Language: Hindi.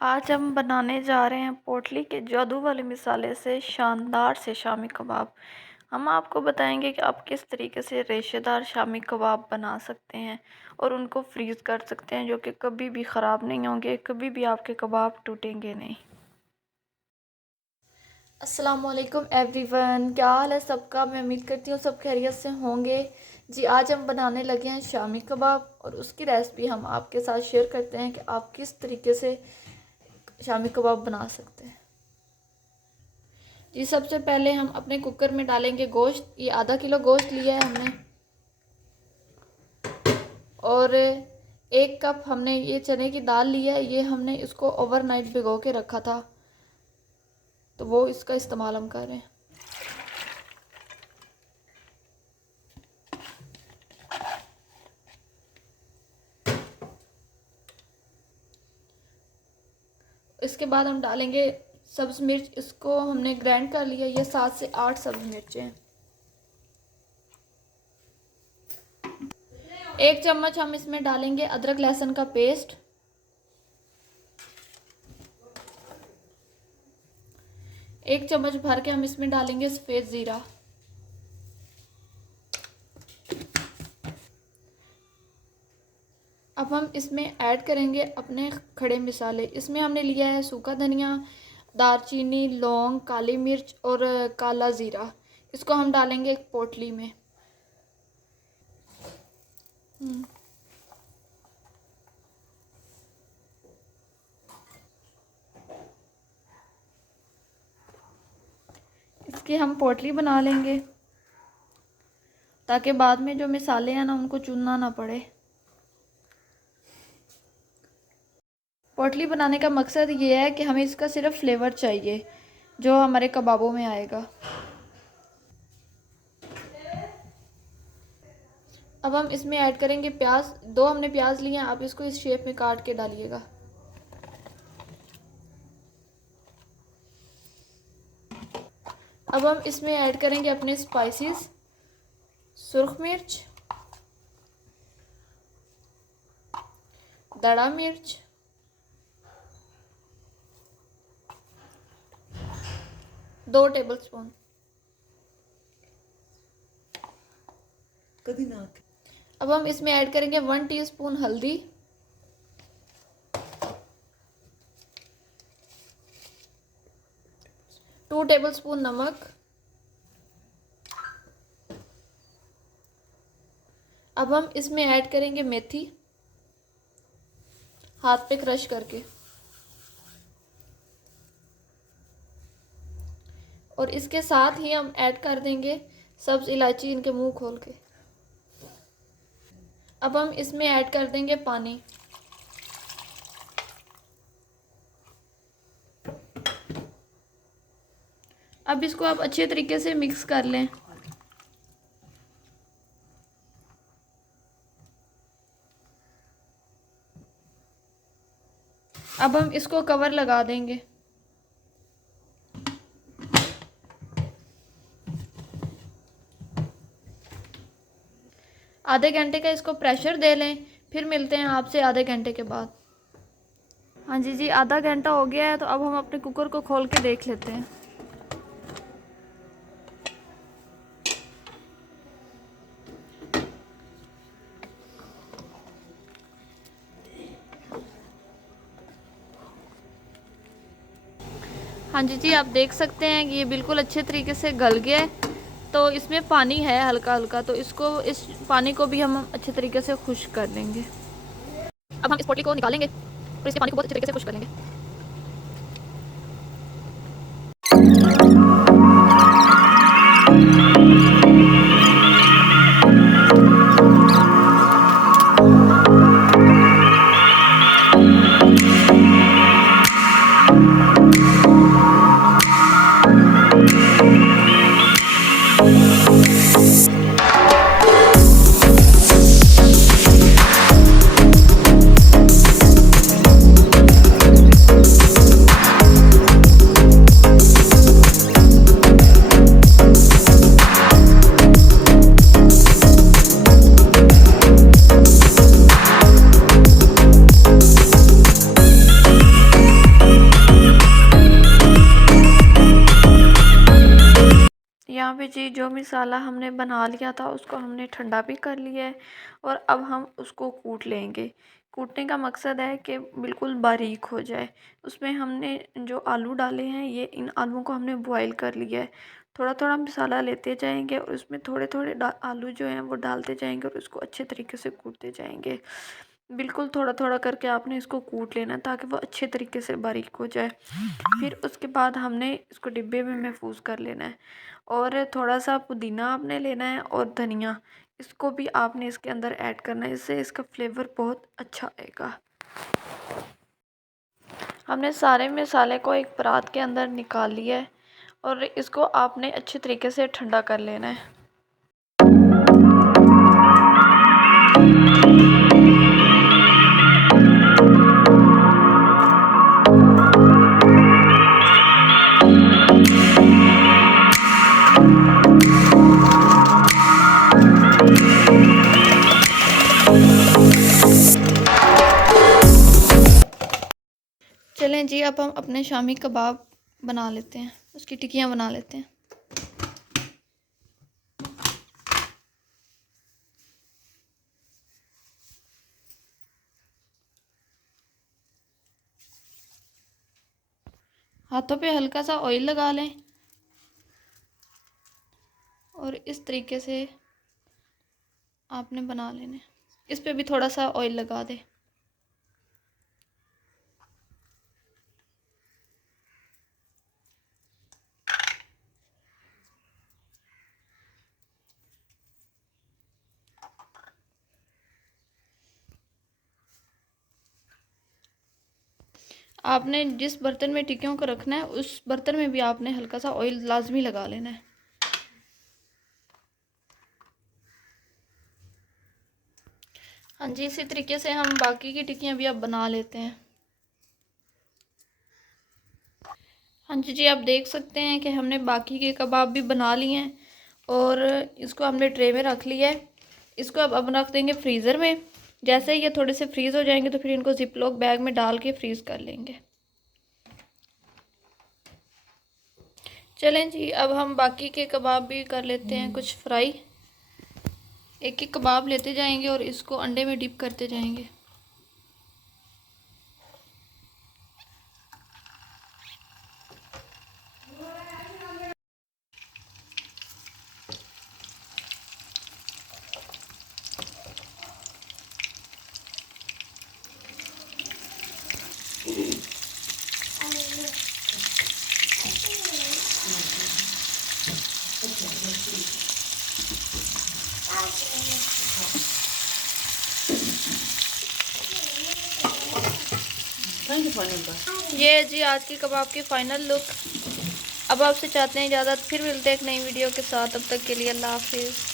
आज हम बनाने जा रहे हैं पोटली के जादू वाले मसाले से शानदार से शामी कबाब। हम आपको बताएंगे कि आप किस तरीके से रेशेदार शामी कबाब बना सकते हैं और उनको फ्रीज़ कर सकते हैं, जो कि कभी भी ख़राब नहीं होंगे, कभी भी आपके कबाब टूटेंगे नहीं। अस्सलाम वालेकुम एवरीवन, क्या हाल है सबका। मैं उम्मीद करती हूँ सब खैरियत से होंगे। जी, आज हम बनाने लगे हैं शामी कबाब और उसकी रेसिपी हम आपके साथ शेयर करते हैं कि आप किस तरीके से शामी कबाब बना सकते हैं। जी, सबसे पहले हम अपने कुकर में डालेंगे गोश्त। ये आधा किलो गोश्त लिया है हमने, और 1 कप हमने ये चने की दाल लिया है। ये हमने इसको ओवरनाइट भिगो के रखा था, तो वो इसका इस्तेमाल हम कर रहे हैं। इसके बाद हम डालेंगे सब्ज़ मिर्च। इसको हमने ग्राइंड कर लिया। ये 7 से 8 सब्ज़ मिर्चें हैं। 1 चम्मच हम इसमें डालेंगे अदरक लहसुन का पेस्ट। 1 चम्मच भर के हम इसमें डालेंगे सफ़ेद ज़ीरा। अब हम इसमें ऐड करेंगे अपने खड़े मसाले। इसमें हमने लिया है सूखा धनिया, दालचीनी, लौंग, काली मिर्च और काला ज़ीरा। इसको हम डालेंगे एक पोटली में। इसकी हम पोटली बना लेंगे ताकि बाद में जो मसाले हैं ना, उनको चुनना ना पड़े। पोटली बनाने का मकसद ये है कि हमें इसका सिर्फ फ्लेवर चाहिए जो हमारे कबाबों में आएगा। अब हम इसमें ऐड करेंगे प्याज। 2 हमने प्याज लिए हैं, आप इसको इस शेप में काट के डालिएगा। अब हम इसमें ऐड करेंगे अपने स्पाइसेस। सुर्ख मिर्च, दड़ा मिर्च, दो टेबलस्पून। अब हम इसमें ऐड करेंगे 1 टीस्पून हल्दी, 2 टेबलस्पून नमक। अब हम इसमें ऐड करेंगे मेथी, हाथ पे क्रश करके, और इसके साथ ही हम ऐड कर देंगे सब्ज़ इलायची, इनके मुंह खोल के। अब हम इसमें ऐड कर देंगे पानी। अब इसको आप अच्छे तरीके से मिक्स कर लें। अब हम इसको कवर लगा देंगे। आधे घंटे का इसको प्रेशर दे लें, फिर मिलते हैं आपसे आधे घंटे के बाद। हाँ जी, आधा घंटा हो गया है, तो अब हम अपने कुकर को खोल के देख लेते हैं। हाँ जी, आप देख सकते हैं कि ये बिल्कुल अच्छे तरीके से गल गया है। तो इसमें पानी है हल्का हल्का, तो इस पानी को भी हम अच्छे तरीके से खुश्क कर लेंगे। अब हम इस पोटली को निकालेंगे और इसके पानी को बहुत अच्छे तरीके से खुश्क कर लेंगे। यहाँ पे जी जो मसाला हमने बना लिया था उसको हमने ठंडा भी कर लिया है और अब हम उसको कूट लेंगे। कूटने का मकसद है कि बिल्कुल बारीक हो जाए। उसमें हमने जो आलू डाले हैं, ये इन आलूओं को हमने बॉईल कर लिया है। थोड़ा थोड़ा मसाला लेते जाएंगे और उसमें थोड़े थोड़े आलू जो हैं वो डालते जाएंगे और उसको अच्छे तरीके से कूटते जाएंगे। बिल्कुल थोड़ा थोड़ा करके आपने इसको कूट लेना है ताकि वो अच्छे तरीके से बारीक हो जाए। फिर उसके बाद हमने इसको डिब्बे में महफूज कर लेना है और थोड़ा सा पुदीना आपने लेना है और धनिया, इसको भी आपने इसके अंदर ऐड करना है। इससे इसका फ्लेवर बहुत अच्छा आएगा। हमने सारे मसाले को एक परात के अंदर निकाल लिया है और इसको आपने अच्छे तरीके से ठंडा कर लेना है। चलें जी, अब हम अपने शामी कबाब बना लेते हैं, उसकी टिक्कियाँ बना लेते हैं। हाथों पे हल्का सा ऑयल लगा लें और इस तरीके से आपने बना लेने। इस पे भी थोड़ा सा ऑयल लगा दें। आपने जिस बर्तन में टिक्कियों को रखना है उस बर्तन में भी आपने हल्का सा ऑयल लाजमी लगा लेना है। हाँ जी, इसी तरीके से हम बाकी की टिक्कियाँ भी अब बना लेते हैं। हाँ जी जी, आप देख सकते हैं कि हमने बाकी के कबाब भी बना लिए हैं और इसको हमने ट्रे में रख लिया है। इसको अब रख देंगे फ्रीज़र में। जैसे ये थोड़े से फ्रीज़ हो जाएंगे तो फिर इनको जिपलॉक बैग में डाल के फ्रीज़ कर लेंगे। चलें जी, अब हम बाकी के कबाब भी कर लेते हैं कुछ फ्राई। एक एक कबाब लेते जाएंगे और इसको अंडे में डिप करते जाएंगे। ये जी आज की कबाब की फ़ाइनल लुक। अब आपसे चाहते हैं इजाज़त, फिर मिलते हैं एक नई वीडियो के साथ। तब तक के लिए अल्लाह हाफिज़।